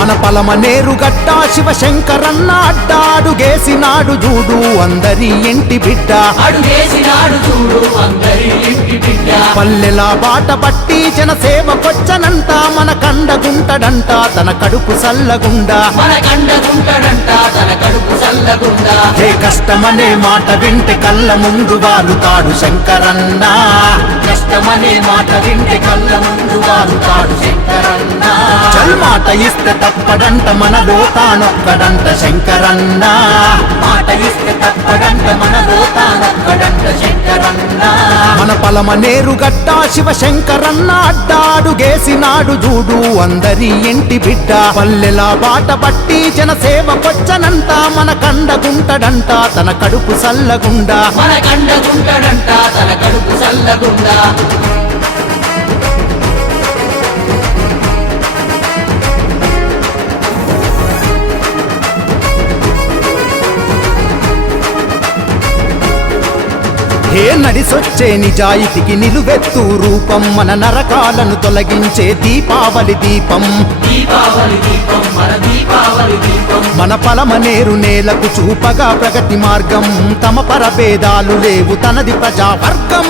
మన పలమనేరు గడ్డ శివశంకరన్న అడ్డాడు గేసినాడు చూడు అందరి ఇంటి బిడ్డ పల్లెల బాట పట్టి జనసేవకొచ్చనంట మన కండగుంటడంట తన కడుపు సల్లగుండా ఏ కష్టమనే మాట వింటే కళ్ళ ముందు వాలుతాడు శంకరన్న కష్టమనే మాట వింటే కళ్ళ ముందు వాలుతాడు శంకరన్న మాట ఇస్తే తప్పడంట మనలో తానొక్కడంట శంకరన్న మాట ఇస్తే తప్పడంట మనలో తానొక్కడంట శంకరన్న మన పలమనేరు గడ్డ శివశంకరన్న అడ్డాడు గేసినాడు చూడు అందరి ఇంటి బిడ్డ పల్లెల బాట పట్టి జనసేవకొచ్చనంట మన కండగుంటడంట తన కడుపు సల్లగుండా హే నడిసొచ్చే నిజాయితీకి నిలువెత్తు రూపం మన నరకాలను తొలగించే దీపావళి దీపం మన పలమనేరు నేలకు చూపగా ప్రగతి మార్గం తమ పరభేదాలు లేవు తనది ప్రజావర్గం